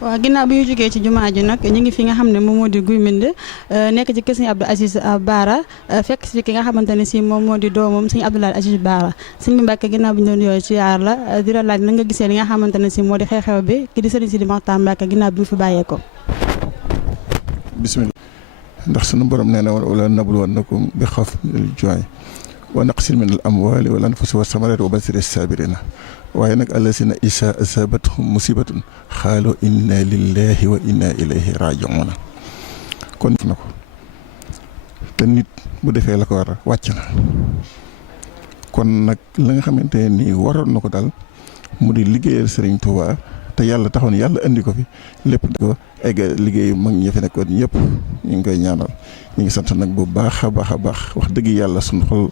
waaw ginnaaw bi ñu jógee ci jumaa ji nag ñu ngi fi nga xam ne moom moo di Guy Mbind nekk ci kër sëñ Abdou Aziz Bara fekk si ki nga xamante ne si moom moo di doomam sëñ Abdoulaye Aziz Bara sëñ bi Mbàkke ginnaaw bi ñu doon yooyu ci yaar la di la laaj na nga gisee li nga xamante ne si moo di xew-xew bi ki di sëriñ Sidi Mokhtar Mbàkke ginnaaw bi mu fi bàyyeekoo. bismillah ndax sunu borom nee na wala nabluwannakum bi xawfin juu'i wa naqsin min al amwali wal anfusi wa samarati wa bashiri sabirina waaye nag allasina isa asabathum musibatun xaalu inna lillahi wa inna ilayhi raji'un kon na ko te nit bu defee la ko war a wàcc na kon nag la nga xamante ne nii waroon na ko daal mu di liggéeyal Serigne Touba te yàlla taxoon yàlla indi ko fi lépp di ko egg liggéeyu mag ñi fi nekkoon ñëpp ñu ngi koy ñaanal ñu ngi sant nag bu baax a baax a baax wax dëgg yàlla suñu xol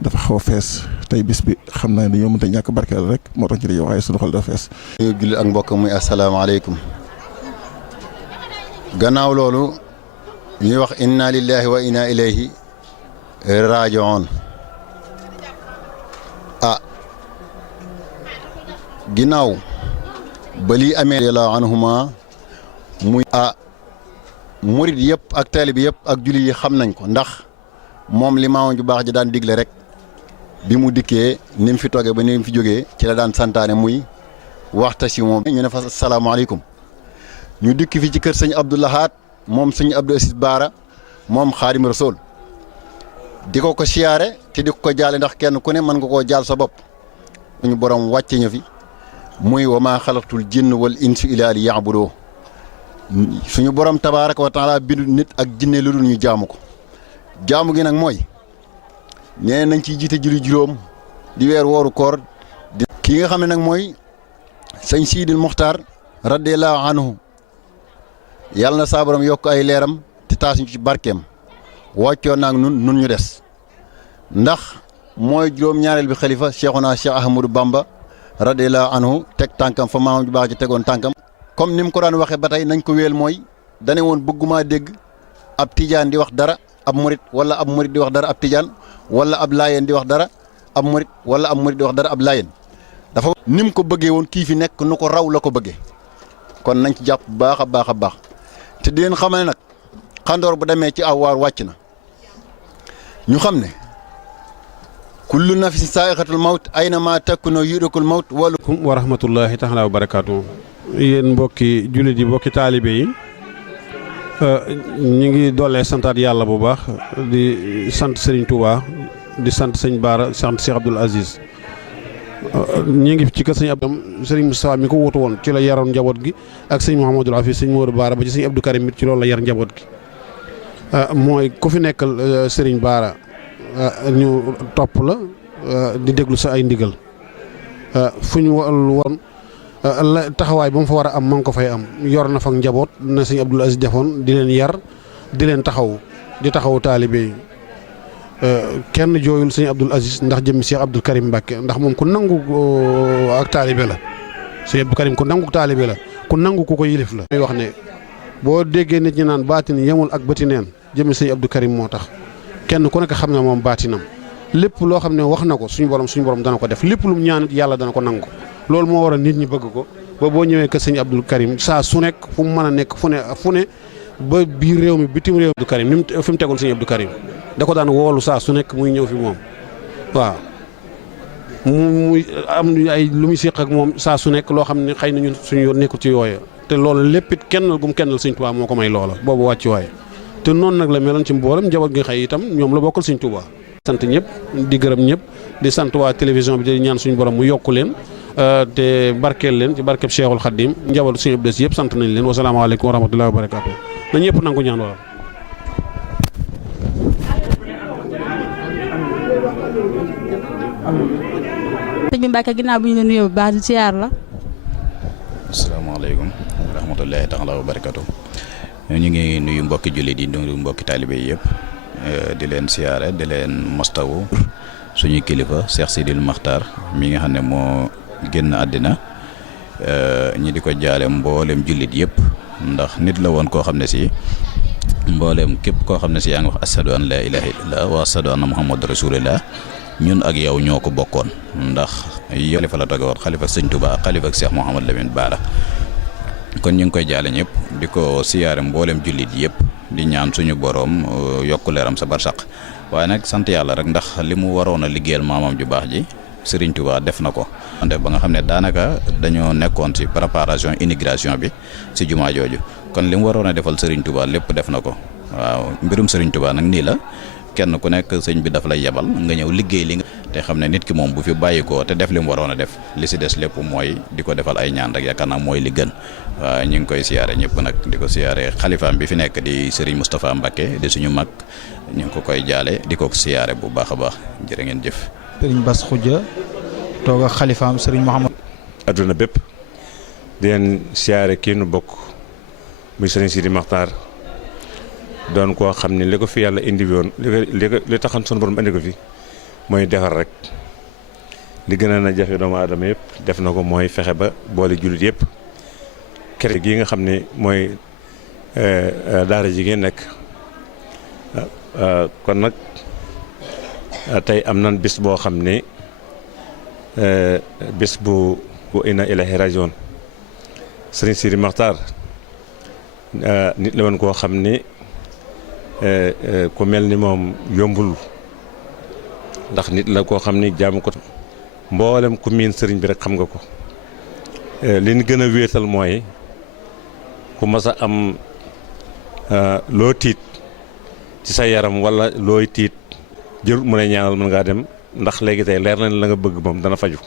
dafa xaw a fees tey bis bi xam naa ne dañoo mënta ñàkk barkeel rek moo tax ci rajo waaye suñu xol dafa fees. ñu julli ak mbokk muy asalaamaaleykum gannaaw loolu ñuy wax inna lillahi wa inna ilayhi raaji'uun ginnaaw ba lii amee radiyallaahu anhuma muy murit yëpp ak taalibe yëpp ak julli yi xam nañ ko ndax moom li maamam ju baax ji daan digle rek bi mu dikkee ni mu fi toogee ba ni mu fi jógee ci la daan santaane muy waxta si moom ñu ne fa asalaamaaleykum ñu dikk fi ci kër sëñ Abdou Lahad moom sëñ Abdou Aziz Bara moom Xaadim Rasul di ko siyaare te di ko jaale ndax kenn ku ne mën nga koo jaal sa bopp suñu borom wàcce ñu fi muy wa maa xalaqtul jinn wal insu illaa liya'budun suñu borom tabaaraka wa taala bindu nit ak jinne lu dul ñu jaamu ko jaamu gi nag mooy nee nañ ciy jiite julli juróom di weer wooru koor di kii nga xam ne nag mooy sëñ Sidil Mokhtar radiyallaahu anhu yàlla na saa borom yokk ay leeram te taas ñu ci barkeem wàccoon naag nun ñu des ndax mooy juróom-ñaareel bi xalifa Cheikhuna Cheikh Ahmadou Bamba radiyallaahu anhu teg tànkam fa maamam ju baax ji tegoon tànkam comme ni mu ko daan waxee ba tey nañ ko wéel mooy dane woon bëgguma dégg ab tijaan di wax dara ab murit wala ab murit di wax dara ab tijaan wala ab laayeen di wax dara ab murit wala ab murit di wax dara ab laayeen dafa ni mu ko bëggee woon kii fi nekk nu ko raw la ko bëggee kon nañ ci jàpp baax a baax a baax te di leen xamal ne nag xandoor bu demee ci aw waar wàcc na ñu xam ne kullu nafsin saa'iqatul mawt aynama takunu yudrikul mawt waaleykum wa rahmatullahi taala wa barakaatu. yéen mbokki jullit yi mbokki taalibe yi ñu ngi doolee santaat yàlla bu baax di sant Serigne Touba di sant sëñ Bara sant Cheikh Abdoul Aziz ñu ngi ci kër sëñ Abdou Serigne Moustapha mi ko wutu woon ci la yaroon njaboot gi ak sëñ Mouhamadul Hafiz sëñ Modou Bara ba ci sëñ Abdou Karim mit ci loolu la yar njaboot gi mooy ku fi nekkal Serigne Bara ñu topp la di déglu sa ay ndigal fu ñu woon la taxawaay ba mu fa war a am ma ngi ko fay am yor na fa njaboot na sëñ Abdoul Aziz defoon di leen yar di leen taxaw di taxaw taalibe yi kenn jooyul sëñ Abdoul Aziz ndax jëmmi Cheikh Abdou Karim Mbacke ndax moom ku nangu ak taalibe la sëñ Abdou Karim ku nangu taalibe la ku nangu ku ko yilif la. may wax ne boo déggee nit ñi naan baatin yemul ak bëti neen jëmmi sëñ Abdou Karim moo tax kenn ku nekk xam ne moom baatinam lépp loo xam ne wax na ko suñu borom dana ko def lépp lu mu ñaan yàlla dana ko nangu. loolu moo waral nit ñi bëgg ko ba boo ñëwee kër sëñ Abdou Karim saa su nekk fu mu mën a nekk fu ne ba biir réew mi bitim réew Abdou Karim ni fi mu tegoon sëñ Abdou Karim da ko daan woolu saa su nekk muy ñëw fi moom waaw muy am ay lu muy séq ak moom saa su nekk loo xam ne xëy na ñun suñu yoon nekkul ci yooya te loolu lépp it kennal gum kennal sëñ Tuubaa moo ko may loola boobu wàcc waaye te noonu nag la meloon ci mboolem njaboot gi xëy itam ñoom la bokkal sëñ Tuubaa sant ñëpp di gërëm ñëpp di sant waa télévision bi di ñaan suñu borom mu yokku leen te barkeel leen ci barkeb Cheikhul Khadim njabootu suñu Abdou Aziz yëpp sant nañ leen wasalaamaaleykum wa rahmatullahi wa barakaatu na ñëpp nangu ñaan wala sëñ bi Mbacke ginnaaw bi ñu leen nuyoo bu baax di siyaar la. asalaamaaleykum wa rahmatullahi taala wa barakaatu ñu ngi nuyu mbokki jullit yi nuyu mbokki taalibe yi yëpp di leen siyaare di leen mostawu suñu kilifa Cheikh Sidil Mokhtar mi nga xam ne moo génn àddina ñi di ko jaale mboolem jullit yëpp ndax nit la woon koo xam ne si mboolem képp koo xam ne si yaa ngi wax ashadu an laa ilaaha illallah wa ashadu anna muhammadu rasulillah ñun ak yow ñoo ko bokkoon ndax yow xalifa la toge woon xalifa sëñ Touba xalifa ak Cheikh Mouhamad Lamine Bara kon ñu ngi koy jaale ñëpp di ko siyaare mboolem jullit yëpp di ñaan suñu boroom yokku leeram sa barsaq waaye nag sant yàlla rek ndax li mu waroon a liggéeyal maamam ju baax ji Serigne Touba def na ko. ba nga xam ne daanaka dañoo nekkoon ci préparation immigration bi ci jumaa jooju kon li mu waroon a defal Serigne Touba lépp def na ko waaw mbirum Serigne Touba nag nii la kenn ku nekk sëñ bi daf lay yebal nga ñëw liggéey li nga te xam ne nit ki moom bu fi bàyyi ko te def li mu waroon a def li ci des lépp mooy di ko defal ay ñaan rek yaakaar naa mooy li gën waaw ñu ngi koy siyaare ñëpp nag di ko siyaare xalifaam bi fi nekk di Serigne Moustapha Mbacké di suñu mag ñu ngi ko koy jaale di ko siyaare bu baax a baax jërë ngeen jëf. Serigne Bass Khoudia toog ak xalifaam Serigne Mouhamad. adduna bépp di leen siyaare kii nu bokk muy Serigne Sidi Makhtar doon koo xam ne li ko fi yàlla indi woon li taxan sunu borom indi ko fi mooy defar rek li gën a na jafe doomu aadama yëpp def na ko mooy fexe ba boole jullit yëpp kere gii nga xam ne mooy daara ji ngeen nekk kon nag tey am nan bis boo xam ne bis bu inna ilahi rajiun Serigne Sidi Makhtar nit la woon koo xam ne ku mel ni moom yombul ndax nit la koo xam ni jaamu ko mboolem ku miin sëriñ bi rek xam nga ko li ñu gën a wéetal mooy ku mas a am loo tiit ci sa yaram wala looy tiit jërul mu ne ñaanal mën ngaa dem ndax léegi tey leer na la nga bëgg moom dana faju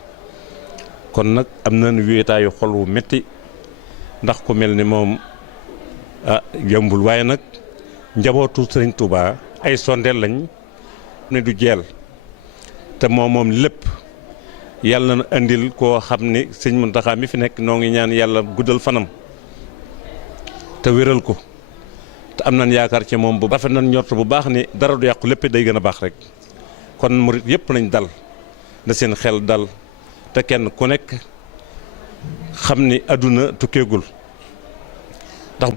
kon nag am nañu wéetaayu xol wu metti ndax ku mel ni moom yombul waaye nag njabootu Sëriñ Touba ay sondeel lañ ne du jeel te moom lépp yàlla na andil koo xam ni sëñ Muntaxa mi fi nekk noo ngi ñaan yàlla guddal fanam te wéral ko te am nañ yaakaar ci moom bu rafet nañ ñort bu baax ni dara du yàqu lépp day gën a baax rek kon murit yëpp nañ dal na seen xel dal te kenn ku nekk xam ni àdduna tukkeegul ndax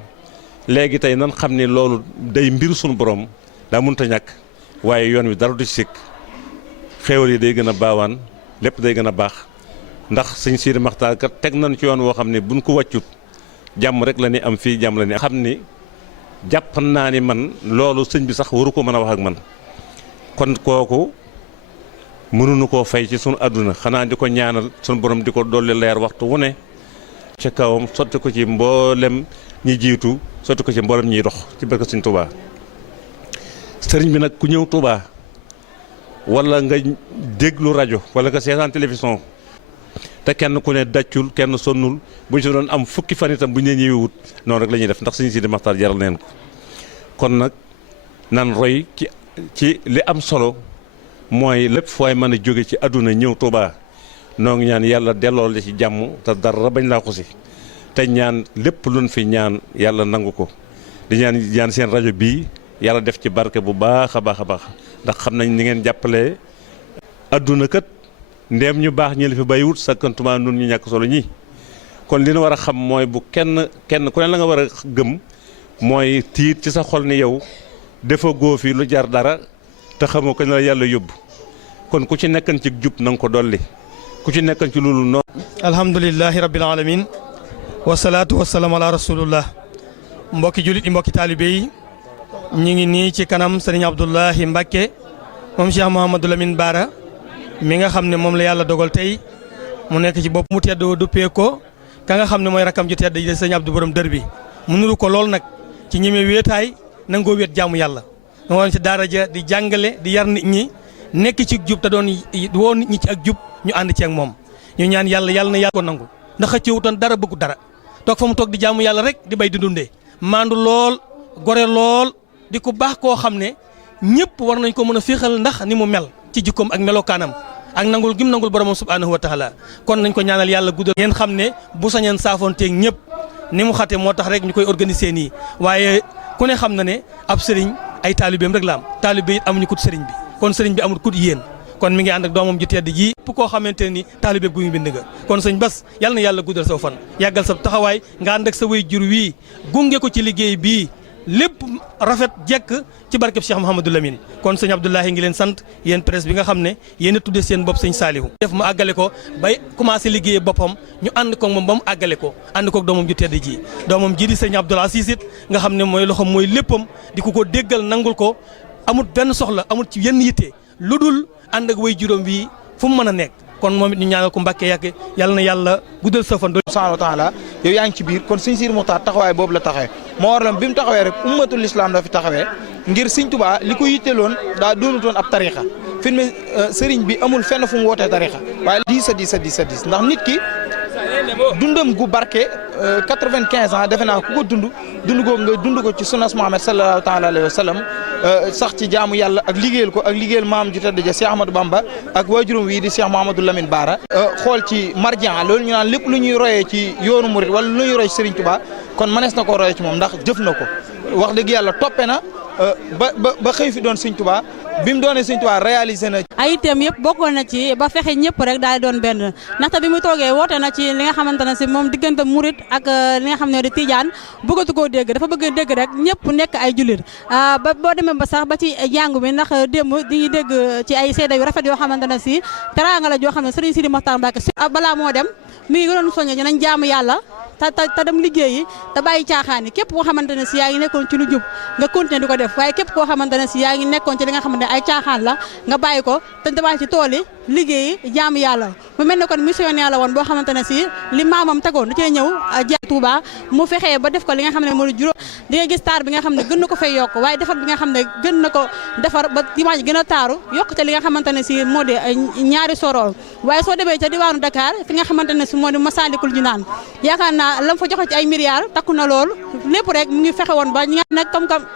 léegi tey nan xam ni loolu day mbir suñu borom daa mënut a ñàkk waaye yoon wi dara du ci sikk xéewal yi day gën a baawaan lépp day gën a baax ndax sëñ Sidi Makhtar kat teg nañ ci yoon woo xam ne buñ ko wàccut jàmm rek la ni am fii jàmm la ni xam ni jàpp naa ni man loolu sëñ bi sax waru ko mën a wax ak man kon kooku mënuñu koo fay ci sunu àdduna xanaa di ko ñaanal sunu borom di ko dolli leer waxtu wu ne ca kawam sotti ko ci mboolem ñi jiitu sotti ko ci mboolem ñiy dox ci barke sëñ Touba sëriñ bi nag ku ñëw Touba wala nga déglu rajo wala nga seetaan télévision te kenn ku ne daccul kenn sonnul bu ñu si doon am fukki fan itam bu ñu nee ñëwee wut noonu rek la ñuy def ndax sëñ Sidi Makhtar jaral neen ko kon nag nan roy ci li am solo mooy lépp fooy mën a jóge ci àdduna ñëw Touba noo ngi ñaan yàlla delloo la ci jàmm te dara bañ laa ko si te ñaan lépp luñ fi ñaan yàlla nangu ko di ñaan seen rajo bii yàlla def ci barke bu baax a baax a baax ndax xam nañ ni ngeen jàppalee àdduna kat ndeem ñu baax ñi la fi bàyyiwut sakkantuma nun ñu ñàkk solo ñi kon li ñu war a xam mooy bu kenn ku ne la nga war a gëm mooy tiit ci sa xol ni yow dafa góo fi lu jar dara te xamoo ko ne la yàlla yóbbu kon ku ci nekkan ci jub na nga ko dolli ku ci nekkan ci loolu noonu. alhamdulilahi rabbil alamin wasalaatu wasalaam ala rasulillah mbokki jullit yi mbokki taalibe yi ñu ngi nii ci kanam sëriñ Abdoulahi Mbacké moom Cheikh Mouhamadou Lamine Bara mi nga xam ne moom la yàlla dogal tey mu nekk ci bopp mu tedd duppee ko ka nga xam ne mooy rakam ju tedd ji sëriñ Abdou borom dër bi mu nuru ko lool nag ci ñeme wéetaay nangoo wéet jaamu yàlla nga woon ci daara ja di jàngale di yar nit ñi nekk ci jub te doon woo nit ñi ci ak jub ñu ànd ci ak moom ñu ñaan yàlla na yàlla ko nangu ndax xëccewutoon dara bëggu dara toog fa mu toog di jaamu yàlla rek di bay di dundee maandu lool gore lool di ko baax koo xam ne ñëpp war nañ ko mën a féexal ndax ni mu mel ci jikkoom ak melokaanam ak nangul gim nangul boromam subhanahu wa taala kon nañ ko ñaanal yàlla guddal ngeen xam ne bu sañeen saafoonteeg ñëpp ni mu xate moo tax rek ñu koy organiser nii waaye ku ne xam na ne ab sëriñ ay taalibeem rek la am taalibe it amuñu kut sëriñ bi kon sëriñ bi amul kut yéen kon mi ngi ànd ak doomam ju tedd ji képp koo xamante ne ni taalibe gu ñu bind nga kon sëñ Bass yàlla na yàlla guddal saw fan yàggal sa taxawaay nga ànd ak sa way jur wii gunge ko ci liggéey bii lépp rafet jekk ci barkeb Cheikh Mouhamadou Lamine kon sëñ Abdoulahi ngi leen sant yéen presse bi nga xam ne yéen a tuddee seen bopp sëñ Saalihu def mu àggale ko bay commencé liggéeyee boppam ñu ànd ko moom ba mu àggale ko ànd koog doomam ju tedd ji doomam ji di sëñ Abdoul Aziz it nga xam ne mooy loxom mooy léppam di ko déggal nangul ko amul benn soxla amul ci yenn yitte lu dul ànd ak way juróom wi fu mu mën a nekk kon moom it ñu ñaanal ko Mbàkke yàgg yàlla na yàlla guddal sa fan subhaanahu wa taala yow yaa ngi ci biir kon sëñ Sidi Muxtaar taxawaay boobu la taxawee moo waral bi mu taxawee rek ummatul islam la fi taxawee ngir sëñ Tuubaa li ko yitteloon daa doonutoon ab tarixa fi mu ne sëriñ bi amul fenn fu mu wootee tarixa waaye diis ndax nit ki dundam gu barke 95 ans defe naa ku ko dund googu nga dund ko ci sunnas Muhammad sallallahu taala alayhi wa sallam sax ci jaamu yàlla ak liggéeyal maam ju tedd ja Cheikh Ahmadou Bamba ak waajurum wii di Cheikh Mouhamadou Lamine Bara xool ci marjan loolu ñu naan lépp lu ñuy royee ci yoonu murid wala lu ñuy roy ci Serigne Touba kon mënees na koo royee ci moom ndax jëf na ko wax dëgg yàlla toppe na ba xëy fi doon Serigne Touba bi mu doonee Serigne Touba réalisé na. ay itam yëpp bokkoon na ci ba fexe ñëpp rek daal di doon benn ndaxte bi mu toogee woote na ci li nga xamante ne si moom diggante murit ak li nga xam ne di tijaan bëggatu koo dégg dafa bëgg dégg rek ñëpp nekk ay jullit ba boo demee ba sax ba ci jàngu bi ndax démb di dégg ci ay seede yu rafet yoo xamante ne si teraanga la joo xam ne Serigne Sidi Mokhtar Mbacké balaa moo dem mi ngi gënoon soññe ñu nañ jaamu yàlla te dem liggéeyi te bàyyi caaxaan yi képp koo xamante ne si yaa ngi nekkoon ci lu jub nga continuer di ko def waaye képp koo xamante ne si yaa ngi nekkoon ci li nga xamante ne ay caaxaan la nga bàyyi ko te demaat ci tool yi liggéeyi jaamu yàlla mu mel ne kon missionnaire la woon boo xamante ne si li maamam tegoon da cee ñëw ja Touba mu fexee ba def ko li nga xam ne moo di juróom di nga gis taar bi nga xam ne gën na ko fay yokk waaye defar bi nga xam ne gën na ko defar ba dimanche gën a taaru yokk te li nga xamante ne si moo di ñaari sorool waaye soo demee ca diwaanu Dakar fi nga xamante ne si moo di Masaalikul Jinaan yaakaar naa lam fa joxe ci ay milliards takku na loolu lépp rek mu ngi fexe woon ba ñi nga nag comme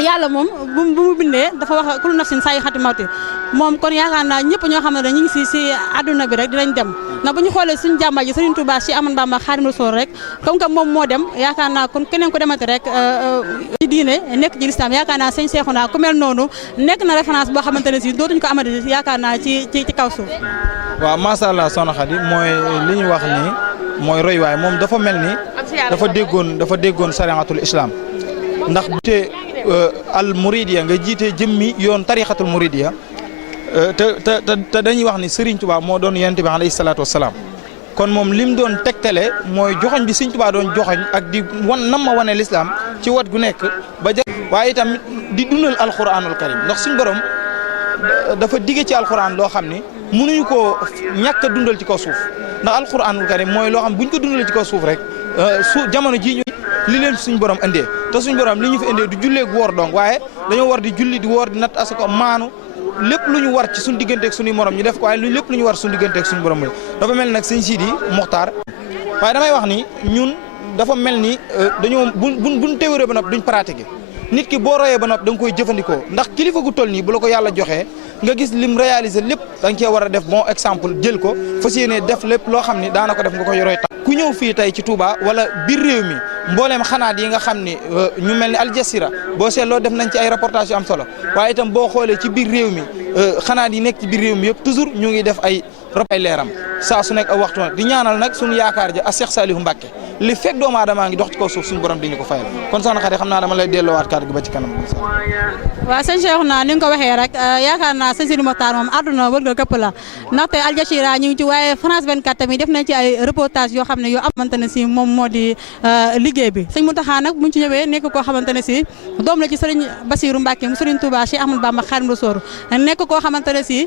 yàlla moom bu mu bindee dafa wax kullu nafsin saa yu xati mawti moom kon yaakaar naa ñëpp ñoo xam ne ñu ngi si àdduna bi rek dinañ dem ndax bu ñu xoolee suñu jàmbaar ji Serigne Touba si Ahmadou Bamba Xaadimu Rasuul rek comme que moom moo dem yaakaar naa kon keneen ko demante rek ci diine nekk ci lislaam yaakaar naa sëñ Seexuna ku mel noonu nekk na référence boo xamante ne si dootuñu ko amati yaakaar naa ci kaw suuf. waaw macha allah soxna Xadi mooy li ñu wax nii mooy royuwaay moom dafa mel ni dafa déggoon sariatul islam ndax bu te al muridiya nga jiite jëmmi yoon tarixatul muridiya te dañuy wax ni Serigne Touba moo doon yonent bi alayhi salaatu wasalaam kon moom lim doon tegtale mooy joxoñ bi Serigne Touba doon joxoñ ak di wane lislaam ci wat gu nekk ba waaye itam di dundal alquranul karim ndax suñ borom dafa digge ci alquran loo xam ni mënuñu koo ñàkk a dundal ci kaw suuf ndax alquranul karim mooy loo xam buñ ko dundalee ci kaw suuf rek jamono ji ñu li leen suñ borom indee te suñ borom li ñu fi indee du julleeg woor dong waaye dañoo war di julli di woor di natt asaka maanu lépp lu ñu war ci suñ digganteeg suñuy morom ñu def ko waaye lépp lu ñu war suñ digganteeg suñu borom dafa mel nag sëñ Sidi Mokhtar waaye damay wax ni ñun dafa mel ni dañoo buñ théorie ba noppi duñ pratiquer nit ki boo royee ba noppi da nga koy jëfandikoo ndax kilifa gu toll nii bu la ko yàlla joxee nga gis lim réaliser lépp da nga cee war a def bon exemple jël ko fas yéene def lépp loo xam ni daana ko def nga koy roy tax ku ñëw fii tey ci Touba wala biir réew mi mbooleem xanaat yi nga xam ni ñu mel ni Al Jazeera boo seetloo def nañ ci ay reportage yu am solo waaye itam boo xoolee ci biir réew mi xanaat yi nekk ci biir réew mi yëpp toujours ñu ngi def ay leeram saa su nekk ak waxtu nag di ñaanal nag suñu yaakaar ja ak Cheikh Saliou Mbacké li fekk doomu aadama ngi dox ci kaw suuf suñu borom diñu ko fayal kon soxna Xadi xam naa dama lay delloowaat kàddu gi ba ci kanam. waaw sëñ Cheikh naa ni nga ko waxee rek yaakaar naa sëñ Sidi Mokhtar moom àdduna wërgal këpp la ndaxte Al Jazeera ñu ngi ci waaye France 24 tamit def nañ ci ay reportage yoo xam ne yoo xamante ne si moom moo di liggéey bi sëñ Mountakha nag buñ ci ñëwee nekk koo xamante ne si doom la ci Serigne Bassirou Mbacké mu Serigne Touba Cheikh Ahmadou Bamba Khadimu Rasuul nekk koo xamante ne si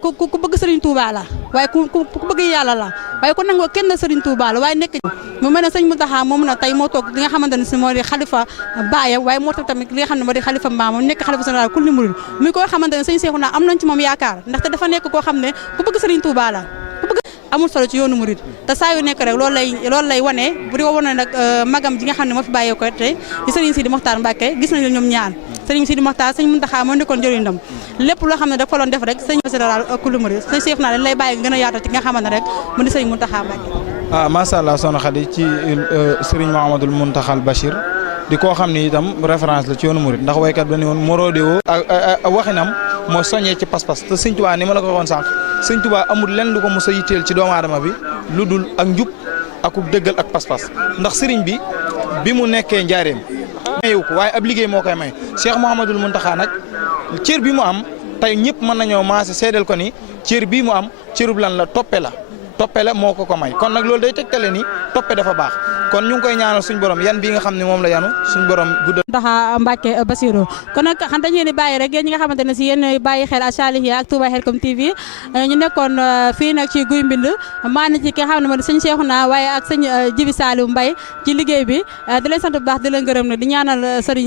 ku bëgg Serigne Touba la waaye ku bëgg yàlla la waaye ku nangoo kenn Serigne Touba la waaye nekk mu mel ne sëñ Mountakha moom na tey moo toog li nga xamante ne si moo di xalifa baayam waaye moo toog tamit li nga xam ne moo di xalifa maamam nekk xalifa général kulli murid muy koo xamante ne sëñ Seexuna am nañ ci moom yaakaar ndaxte dafa nekk koo xam ne ku bëgg Serigne Touba la ku bëgg amul solo ci yoonu murid te saa yu nekk rek loolu lay wane bu di ko wane nag magam ji nga xam ne moo fi bàyyee ko tey di Serigne Sidi Mokhtar Mbacké gis nañu ñoom ñaar Serigne Sidi Mokhtar sëñ Mountakha moo nekkoon jëriñam lépp loo xam ne dafa doon def rek sëñ général kulli murid sëñ Seexuna dañ lay bàyyi gën a yaatal ci nga xamante ne rek mu di sëñ Mountakha Mbacké macha allah soxna Xadi ci Serigne Mouhamadoul Mountakha al Bachir di koo xam ni itam référence la ci yoonu murid ndax waykat ba ni woon morodéo ak waxinam moo soññee ci pas-pas te sëñ Tuubaa ni ma la ko waxoon sànq sëñ Tuubaa amul lenn lu ko mos a yitteel ci doomu aadama bi lu dul ak njub ak dëggal ak pas-pas ndax sëriñ bi mu nekkee njaareem mayewu ko waaye ab liggéey moo koy may Cheikh Mouhamadoul Mountakha nag cër bi mu am tey ñëpp mën nañoo maase seedeel ko ni cër bii mu am cërub lan la toppe la moo ko may kon nag loolu day tegtale ni toppe dafa baax kon ñu ngi koy ñaanal suñu borom yan bii nga xam ne moom la yanu suñu borom guddal Mountakha Mbacké Bassirou kon nag xam dañu leen di bàyyi rek yéen ñi nga xamante ne si yéen bàyyi xel As-Salihiyya ak Touba Khelcom TV ñu nekkoon fii nag ci Guy Mbind maa na ci ki nga xam ne moo di sëñ Cheikhouna waaye ak sëñ Jibi Saliou Mbaye ci liggéey bi di leen sant bu baax di leen gërëm nag di ñaanal sëriñ